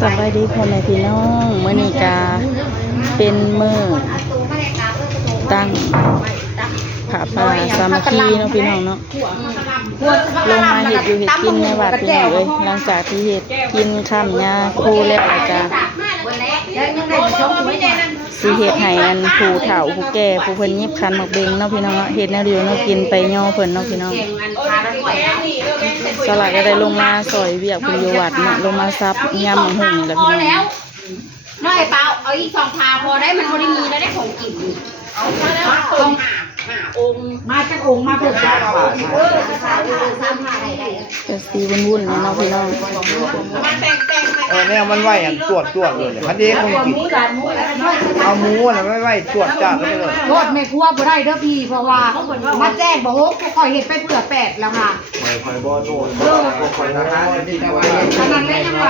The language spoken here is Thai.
สบายดีพ่อแม่พี่น้องมื้อนี้ก็เป็นมื้อตั้งผ้าป่าสามัคคีเนาะพี่น้องเนาะลงมาเฮ็ดอยู่เฮ็ดกินในวัดพี่น้องเอ้ยหลังจากที่เฮ็ดกินค่ำยาคูแล้วก็สิเฮ็ดให้อันผู้เฒ่าผู้แก่ผู้เพิ่นยิบคันหมกเบงเนาะพี่น้องเนาะเฮ็ดแนวเดียวเนาะกินไปย่อเพิ่นเนาะพี่น้องสลายก็ได้ลงมาซอยเวียกเพิ่นอยู่วัดเนาะลงมาซับยำหุ่นนี่แหละพี่น้องน้อยเปล่าเอาอีก2 พาพอได้มันบ่ได้มีแล้วได้ของกินเอามาแล้วต้ององค์มาจากองค์มาเพื่อจะ3 พาได้ก็สีวุ่นๆเนาะพี่น้องเนี่ยมันไหวอันตรวจเลยคันนี้คงกินเอาหมูอะไรไม่ไหวตรวจจัดเลยโทษแม่ครัวบ่ได้เด้อพี่เพราะว่ามาแจ้งบ่ฮกข่อยเฮ็ดไปเผื่อ8แล้วค่ะคอยบ่โทษคอยนะฮะขนาดนั้นยังว่า